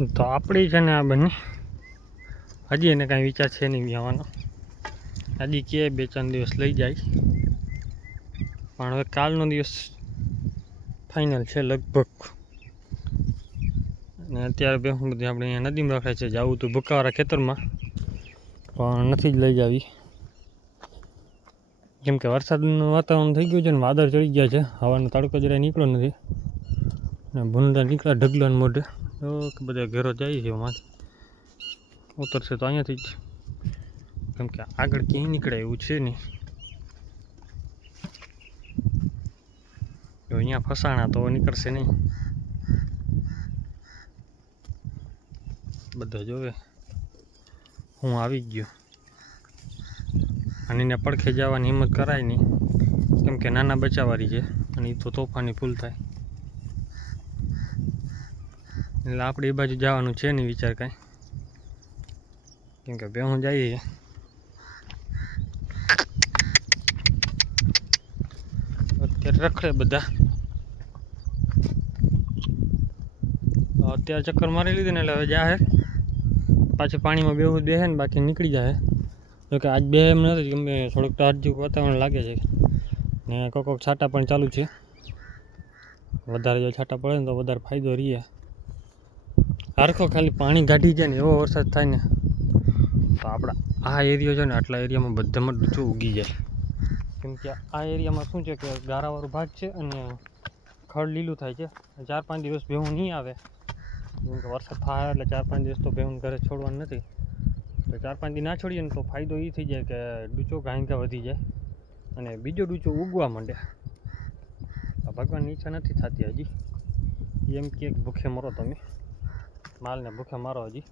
તો આપણી છે ને આ બંને હજી એને કાંઈ વિચાર છે નહીં આવવાનો. હજી કે 2-3 દિવસ લઈ જાય, પણ હવે કાલનો દિવસ ફાઇનલ છે લગભગ. અને અત્યારે બેહું બધી આપણે અહીંયા નદીમાં રખાય છે. જવું તો ભૂકાવાળા ખેતરમાં, પણ નથી જ લઈ જાવી, કેમ કે વરસાદનું વાતાવરણ થઈ ગયું છે ને વાદળ ચડી ગયા છે. હવાનો તડકો જરાય નીકળ્યો નથી ને ભૂંડા નીકળ્યા ઢગલાને મોઢે. તો બધા ઘેરો જાય છે, એમાં ઉતરશે તો અહીંયાથી જ, કેમ કે આગળ ક્યાંય નીકળે એવું છે નહીં. જો અહીંયા ફસાણા તો નીકળશે નહીં. બધા જોવે હું આવી ગયો. અને એને પડખે જવાની હિંમત કરાય નહીં, કેમ કે નાના બચ્ચાવાળી છે અને એ તો તોફાની ફૂલ થાય. એટલે આપણે એ બાજુ જવાનું છે નહીં વિચાર કાંઈ, કેમ કે બે હું જઈએ અત્યારે રખડે બધા. અત્યારે ચક્કર મારી લીધી ને એટલે હવે જાહે પાછી પાણીમાં બેહું બેહે ને બાકી નીકળી જાય. જોકે આજ બે એમ નથી, કેમ કે થોડુંક તાજું વાતાવરણ લાગે છે ને કોક છાંટા પણ ચાલુ છે. વધારે જો છાંટા પડે ને તો વધારે ફાયદો રહીએ. હરખો ખાલી પાણી કાઢી જાય ને એવો વરસાદ થાય ને તો આપણા આ એરિયો છે ને આટલા એરિયામાં બધામાં ડૂચું ઉગી જાય. કેમ કે આ એરિયામાં શું છે કે ગારાવાળો ભાગ છે અને ખડ લીલું થાય છે. 4-5 દિવસ ભેહું નહીં આવે, કેમ કે વરસાદ થાય એટલે 4-5 દિવસ તો ભેહું ઘરે છોડવાનું નથી. તો 4-5 દી ના છોડીએ ને તો ફાયદો એ થઈ જાય કે ડૂચો ઘાંઘા વધી જાય અને બીજો ડૂચો ઉગવા માંડે. ભગવાનની ઈચ્છા નથી થતી હજી. એમ કે ભૂખે મરો તમે, માલને ભૂખે મારો હજી,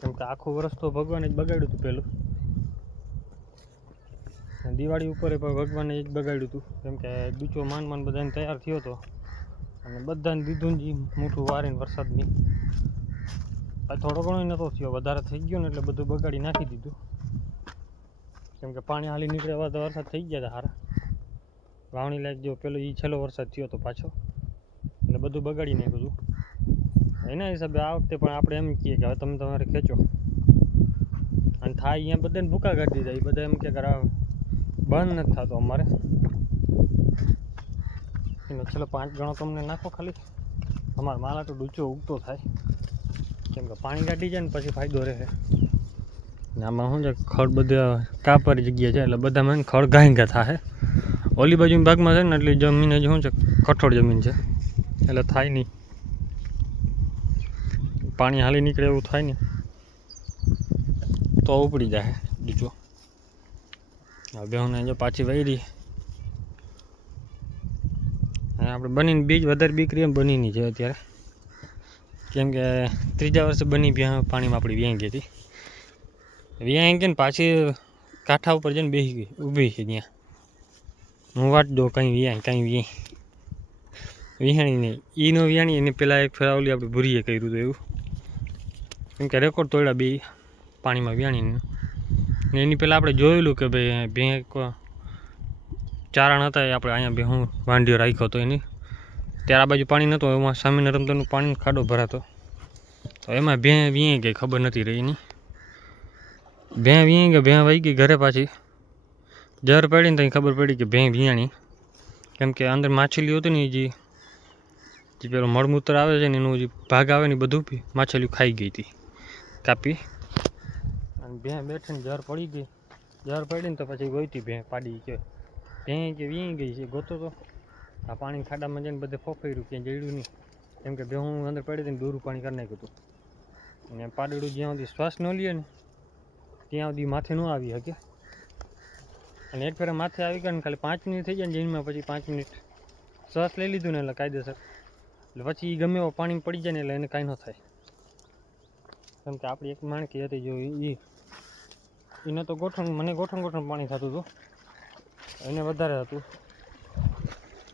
કેમ કે આખું વર્ષ તો ભગવાને જ બગાડ્યું હતું. પહેલું દિવાળી ઉપર પણ ભગવાને જ બગાડ્યું હતું, કેમ કે ડૂચો માન બધાને તૈયાર થયો હતો અને બધાને દીધું જ મોટું વારીને વરસાદની. થોડો ઘણો નહોતો થયો, વધારે થઈ ગયો ને એટલે બધું બગાડી નાખી દીધું. કેમ કે પાણી હાલી નીકળે એવા તો વરસાદ થઈ ગયા હતા સારા. વાવણી લાયક જો પેલો એ છેલ્લો વરસાદ થયો હતો પાછો, એટલે બધું બગાડી નાખ્યું હતું. એના હિસાબે આ વખતે પણ આપણે એમ કહીએ કે હવે તમે તમારે ખેંચો અને થાય અહીંયા બધાને ભૂકા કાઢી દીધા. એ બધા એમ કે બંધ નથી થતો અમારે. એનો છેલ્લો 5 ગણો તમને નાખો ખાલી, અમારે માલા તો ડૂચો ઉગતો થાય. કેમ કે પાણી કાઢી જાય ને પછી ફાયદો રહે. ને આમાં શું છે ખડ બધા કાપરી જગ્યા છે એટલે બધામાં ખડ ઘાંઘા થાય. ઓલી બાજુ ભાગમાં છે ને એટલે જમીન જ શું છે કઠોળ જમીન છે એટલે થાય નહીં. પાણી હાલી નીકળે એવું થાય ને તો ઉપડી જાય બીજો. બેહુને જો પાછી વહી અને આપણે બનીને બીજ વધારે બીકરી એમ બનીની છે અત્યારે, કેમ કે 3જા વર્ષે બની પાણીમાં આપણી વ્યાંઈ ગઈ હતી. વ્યાંઈ ગઈ ને પાછી કાંઠા ઉપર જઈને બેસી ગઈ, ઊભી છે ત્યાં. હું વાટ દો કંઈ વ્યાણી નહીં. નો વ્યાણી એને પહેલાં એક ફેરાવલી આપણે ભૂરીએ કર્યું હતું એવું, કેમ કે રેકોર્ડ તોડ્યા બે પાણીમાં વ્યાણીને. એની પહેલાં આપણે જોયેલું કે ભાઈ ભેં ચારણ હતા એ આપણે અહીંયા ભેહું વાંઢીઓ રાખ્યો હતો એની. ત્યારે આ બાજુ પાણી નહોતું, એમાં સામે રમતાનું પાણી ખાડો ભરાતો, તો એમાં ભેં વ્યાઈ ગઈ, ખબર નથી રહી એની. ભેં વ્યાઈ ગઈ, ભેં વહી ગઈ ઘરે પાછી. જર પડીને તો ખબર પડી કે ભેં વ્યાણી, કેમ કે અંદર માછલીઓ હતી ને જે પેલો મળમૂત્ર આવે છે ને એનું જે ભાગ આવે ને બધું માછલીઓ ખાઈ ગઈ હતી કાપી. અને ભેં બેઠીને જર પડી ગઈ. જર પડીને તો પછી ગોઈતી ભેં પાડી કે ભેં કે વ્યાઈ ગઈ છે. ગોતો તો આ પાણી ખાડામાં જઈને બધે ફોફાયું, ક્યાંય જડ્યું નહીં, કેમ કે ભેહું અંદર પડી હતી ને દૂરું પાણી કરી નાખ્યું હતું. અને પાડેડું જ્યાં સુધી શ્વાસ ન લે ને ત્યાં સુધી માથે ન આવી શકે. અને એક ફેરા માથે આવી ગયા ને ખાલી 5 મિનિટ થઈ જાય ને જમીનમાં, પછી 5 મિનિટ શ્વાસ લઈ લીધું ને એટલે કાયદેસર, એટલે પછી એ ગમે એવો પાણી પડી જાય ને એટલે એને કાંઈ ન થાય. કેમ કે આપણી એક માણકી હતી જો એને તો મને ગોઠણ પાણી થતું હતું, એને વધારે હતું.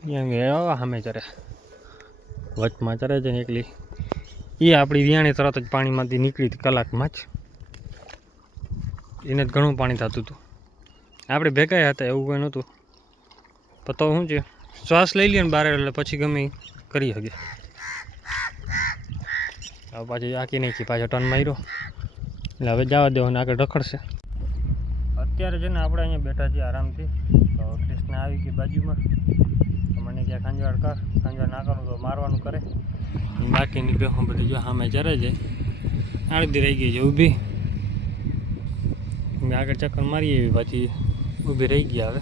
અહીંયા સામે ચરે, વચમાં ચરે છે ને એકલી. એ આપણી વિયાણી તરત જ પાણીમાંથી નીકળી હતી કલાકમાં જ. એને જ ઘણું પાણી થતું હતું. આપણે ભેગા હતા એવું કંઈ નહોતું, પણ તો શું છે શ્વાસ લઈ લઈએ ને બહાર એટલે પછી ગમે કરી શકે. હવે પાછી આંકી નાખી, પાછો ટર્ન માર્યો એટલે હવે જવા દેવાનું, આગળ રખડશે. અત્યારે છે ને આપણે અહીંયા બેઠા છીએ આરામથી. તો કૃષ્ણ આવી ગઈ બાજુમાં, તો મને ક્યાં ખાંજવાળ કર, ખાંજવાળ ના કરું તો મારવાનું કરે. બાકીની બેહો બધી જો સામે ચરે છે, અડધી રહી ગઈ છે ઊભી. આગળ ચક્કર મારીએ એવી પાછી ઊભી રહી ગયા.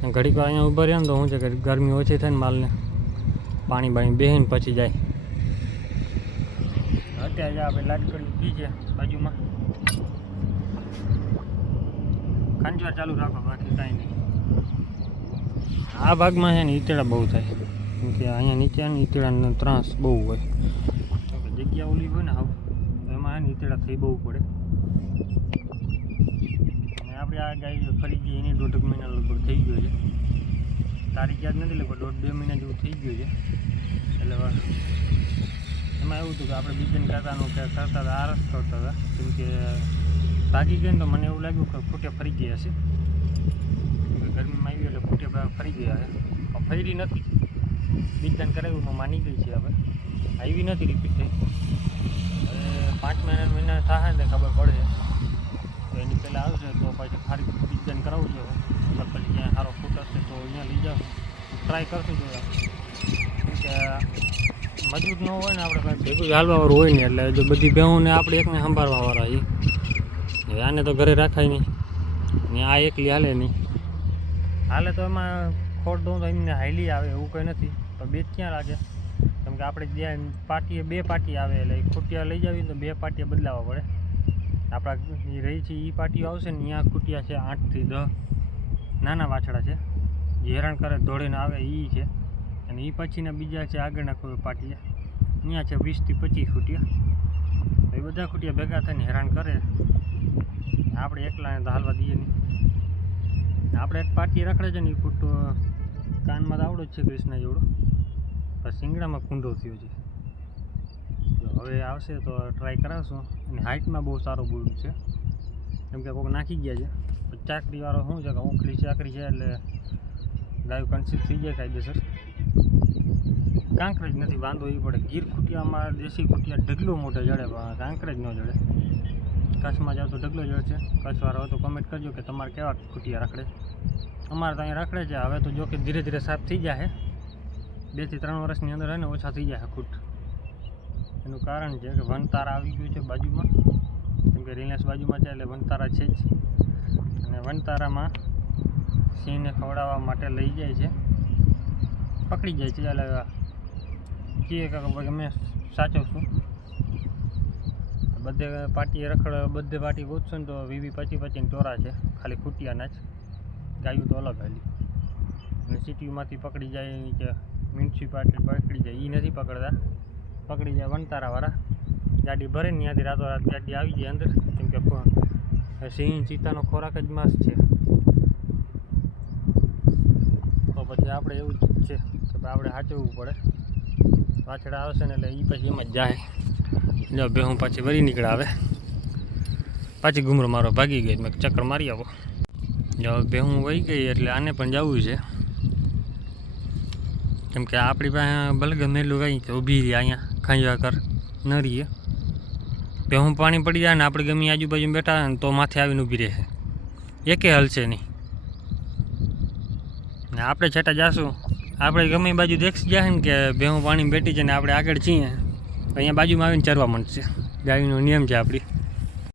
હવે ઘડીક વાર અહીંયા ઊભા રહ્યા ને તો શું છે કે ગરમી ઓછી થાય ને માલને, પાણી બાણી બેહીને પછી જાય. અત્યારે આપણે લાટકડી ઊભી છે બાજુમાં, ખાંજવાર ચાલુ રાખો, બાકી કાંઈ નહીં. આ ભાગમાં છે ને ઈતળા બહુ થાય, કેમ કે અહીંયા નીચે ને ઈતળાનો ત્રાસ બહુ હોય. જગ્યા ઓલી હોય ને હાવ એમાં છે ને ઈતળા થઈ બહુ પડે. અને આપણે આ ગાય ફરી ગઈ એની 1.5 મહિના લગભગ થઈ ગયો છે. તારીખ યાદ નથી, લગભગ 1.5-2 મહિના જેવું થઈ ગયું છે. એટલે એમાં એવું હતું કે આપણે બીજન કાકાનું કે કરતા હતા, આરસ કરતા હતા, કેમ કે ભાગી ગઈ ને તો મને એવું લાગ્યું કે ફૂટે ફરી ગયા હશે. ગરમીમાં આવી એટલે ફૂટે ફરી ગયા છે, પણ ફરી નથી. બીજદાન કરાવ્યું માની ગઈ છે, હવે આવી નથી રિપીટ થઈ. હવે 5 મહિના થાય ને ખબર પડે, તો એની પહેલાં આવશે તો પછી ફરી બીજદાન કરાવવું છે. હવે પછી ક્યાંય સારો ફૂટ હશે તો અહીંયા લઈ જાઓ, ટ્રાય કરશું જોયા. કેમ કે મજબૂત ન હોય ને, આપણે કંઈ ભેગું હાલવાવાળું હોય ને, એટલે જો બધી ભેહુંને આપણે એકને સંભાળવાવાળા છીએ. હવે આને તો ઘરે રાખાય નહીં ને, આ એકલી હાલે નહીં. હાલે તો એમાં ખોટ દઉં તો એમને હાઈલી આવે એવું કંઈ નથી, તો બે જ ક્યાં લાગે. કેમ કે આપણે જ્યાં પાટીએ 2 પાટી આવે એટલે ખૂટિયા લઈ જાવી તો 2 પાટીએ બદલાવવા પડે. આપણા રહી છે એ પાટીઓ આવશે ને, ત્યાં ખૂટિયા છે 8 થી 10 નાના વાછડા છે, જે હેરાન કરે દોડીને આવે એ છે. અને એ પછીના બીજા છે આગળના કોઈ પાટીયા, અહીંયા છે 20 થી 25 ખૂટિયા. એ બધા ખૂટિયા ભેગા થઈને હેરાન કરે, આપણે એકલાને તો હાલવા દઈએ નહીં. આપણે એક પાટી રખડે છે ને એ ફૂટ કાનમાં તો આવડો જ છે કૃષ્ણ જેવડો, પણ શિંગડામાં કુંડો થયો છે. હવે આવશે તો ટ્રાય કરાવશું. અને હાઇટમાં બહુ સારો બુલ્ડ છે, કેમ કે કોઈક નાખી ગયા છે. ચાકરીવાળો શું છે કે ઓખલી ચાકરી છે એટલે ગાયું કન્સીવ થઈ જાય કાયદેસર. કાંકરેજ નથી, વાંધો એ પડે. ગીર ખૂટિયામાં દેશી ખૂટિયા ઢગલો મોટો જડે, કાંકરેજ ન જડે. કચ્છમાં જાવ તો ઢગલો જડશે. કચ્છવાળા હોય તો કમેન્ટ કરજો કે તમારે કેવા ખૂટિયા રખડે. અમારે તો અહીંયા રખડે છે. હવે તો જો કે ધીરે ધીરે સાફ થઈ જાય, 2 થી 3 વર્ષની અંદર એને ઓછા થઈ જાય ખૂટ. એનું કારણ છે કે વનતારા આવી ગયું છે બાજુમાં, કેમ કે રિલાયન્સ બાજુમાં છે એટલે વનતારા છે જ. અને વનતારામાં સિંહને ખવડાવવા માટે લઈ જાય છે, પકડી જાય છે. એટલે કીએ કે અમે સાચવશું. બધે પાટીએ રખડ, બધે પાટી ગોતશો ને તો 20-25 ટોરા છે, ખાલી ખૂટિયાના જ. ગાયું તો અલગ હાલી. અને સિટીમાંથી પકડી જાય કે મ્યુનિસિપાલિટી પકડી જાય, એ નથી પકડતા. પકડી જાય વનતારાવાળા, ગાડી ભરે ને ત્યાંથી રાતોરાત ગાડી આવી જાય અંદર. કેમ કે સિંહ ચિત્તાનો ખોરાક જ માંસ છે. તો પછી આપણે એવું જ છે કે આપણે સાચવવું પડે. પાછળ આવશે ને એટલે એ પછી એમ જ જાય. જો ભેહું પાછી વળી નીકળે, આવે પાછી ઘૂમરો મારો ભાગી ગઈ, મેં ચક્કર મારી આવો. જો ભેહું વહી ગઈ એટલે આને પણ જવું છે, કેમ કે આપણી પાસે ભલે ગમે એટલું કંઈ કે ઊભી રહી અહીંયા ખાંજવા કર ન રહીએ. ભેહું પાણી પડી જાય ને આપણે ગમે આજુબાજુ બેઠા ને તો માથે આવીને ઊભી રહે, એકે હલશે નહીં. ને આપણે છેટા જાશું, આપણે ગમે બાજુ દેખી જાય ને કે ભેહું પાણી બેઠી છે ને આપણે આગળ છીએ, અહીંયા બાજુમાં આવીને ચરવા માંડશે. ગાયનો નિયમ છે આપણી.